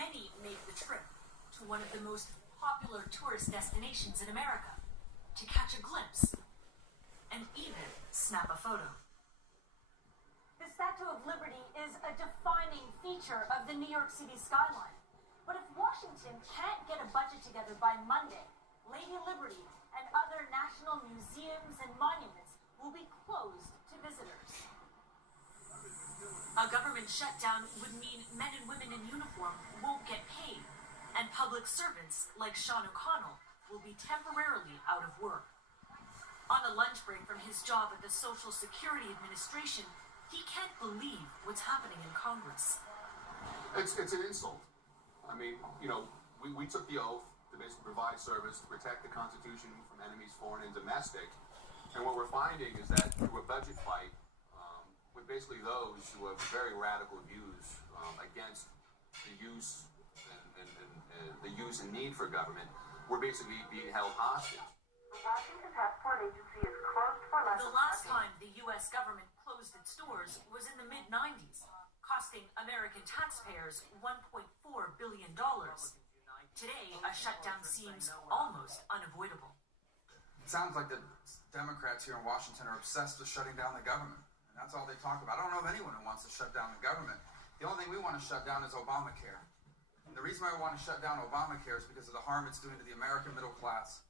Many make the trip to one of the most popular tourist destinations in America to catch a glimpse and even snap a photo. The Statue of Liberty is a defining feature of the New York City skyline. But if Washington can't get a budget together by Monday, Lady Liberty and other national museums and monuments will be closed to visitors. A government shutdown would mean men and women in uniform won't get paid, and public servants like Sean O'Connell will be temporarily out of work. On a lunch break from his job at the Social Security Administration, he can't believe what's happening in Congress. It's an insult. I mean, we took the oath to basically provide service, to protect the Constitution from enemies foreign and domestic. And what we're finding is that through a budget fight, with basically those who have very radical views against the use and the use and need for government, we're basically being held hostage. Washington Passport Agency is closed for lunch. The last time the U.S. government closed its doors was in the mid-90s, costing American taxpayers $1.4 billion. Today, a shutdown seems almost unavoidable. It sounds like the Democrats here in Washington are obsessed with shutting down the government. And that's all they talk about. I don't know of anyone who wants to shut down the government. The only thing we want to shut down is Obamacare. And the reason why we want to shut down Obamacare is because of the harm it's doing to the American middle class.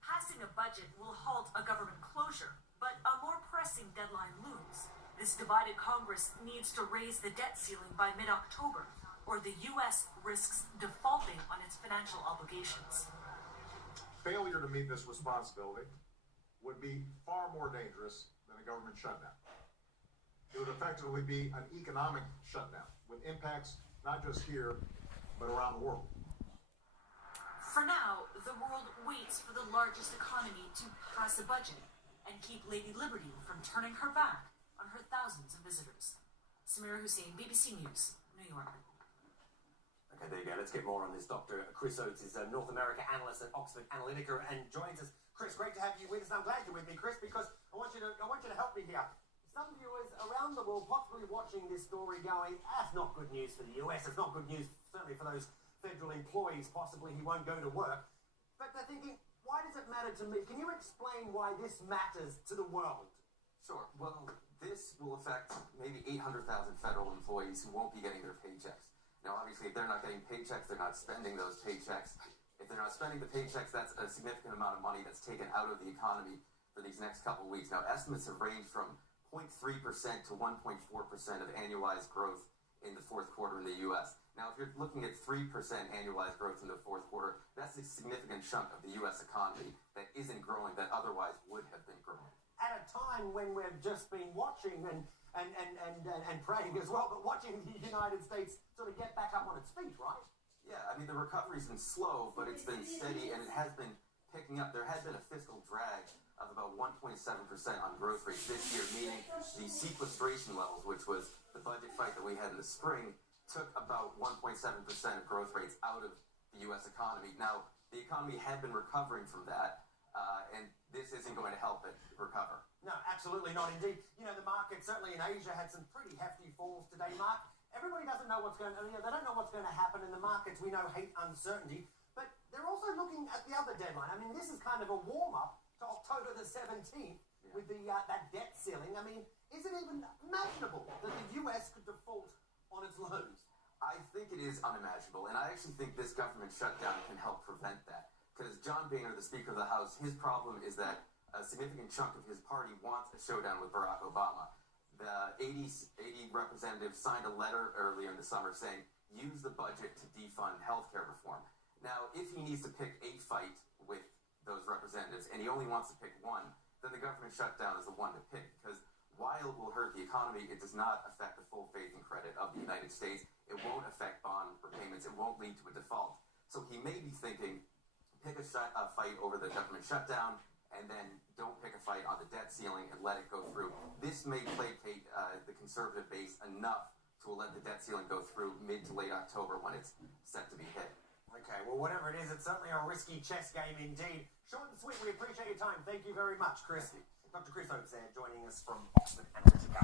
Passing a budget will halt a government closure, but a more pressing deadline looms. This divided Congress needs to raise the debt ceiling by mid-October, or the U.S. risks defaulting on its financial obligations. Failure to meet this responsibility would be far more dangerous than a government shutdown. It would effectively be an economic shutdown with impacts not just here, but around the world. For now, the world waits for the largest economy to pass a budget and keep Lady Liberty from turning her back on her thousands of visitors. Samira Hussein, BBC News, New York. Okay, there you go. Let's get more on this. Dr. Chris Oates is a North America analyst at Oxford Analytica and joins us. Chris, great to have you with us. I'm glad you're with me, Chris, because I want you to help me here. Some viewers around the world possibly watching this story going, that's not good news for the US. It's not good news, certainly for those federal employees. Possibly he won't go to work. But they're thinking, why does it matter to me? Can you explain why this matters to the world? Sure. Well, this will affect maybe 800,000 federal employees who won't be getting their paychecks. Now, obviously, if they're not getting paychecks, they're not spending those paychecks. If they're not spending the paychecks, that's a significant amount of money that's taken out of the economy for these next couple of weeks. Now, estimates have ranged from 0.3% to 1.4% of annualized growth in the fourth quarter in the U.S. Now, if you're looking at 3% annualized growth in the fourth quarter, that's a significant chunk of the U.S. economy that isn't growing that otherwise would have been growing. At a time when we've just been watching and praying as well, but watching the United States sort of get back up on its feet, right? Yeah, I mean, the recovery's been slow, but it's been steady, and it has been picking up. There has been a fiscal drag of about 1.7% on growth rates this year, meaning the sequestration levels, which was the budget fight that we had in the spring, took about 1.7% of growth rates out of the U.S. economy. Now, the economy had been recovering from that, and this isn't going to help it recover. No, absolutely not indeed. You know, the market, certainly in Asia, had some pretty hefty falls today, Mark. Everybody doesn't know what's going to, they don't know what's going to happen in the markets. We know hate uncertainty, but they're also looking at the other deadline. I mean, this is kind of a warm-up to October the 17th with the that debt ceiling. I mean, is it even imaginable that the U.S. could default on its loans? I think it is unimaginable, and I actually think this government shutdown can help prevent that. Because John Boehner, the Speaker of the House, his problem is that a significant chunk of his party wants a showdown with Barack Obama. The 80 representatives signed a letter earlier in the summer saying, use the budget to defund healthcare reform. Now, if he needs to pick a fight with those representatives, and he only wants to pick one, then the government shutdown is the one to pick. Because while it will hurt the economy, it does not affect the full faith and credit of the United States. It won't affect bond repayments. It won't lead to a default. So he may be thinking, pick a fight over the government shutdown, and then don't pick a fight on the debt ceiling and let it go through. This may placate the conservative base enough to let the debt ceiling go through mid to late October when it's set to be hit. Okay, well, whatever it is, it's certainly a risky chess game indeed. Short and sweet, we appreciate your time. Thank you very much, Chris. Dr. Chris Oates there joining us from Oxford Analytica.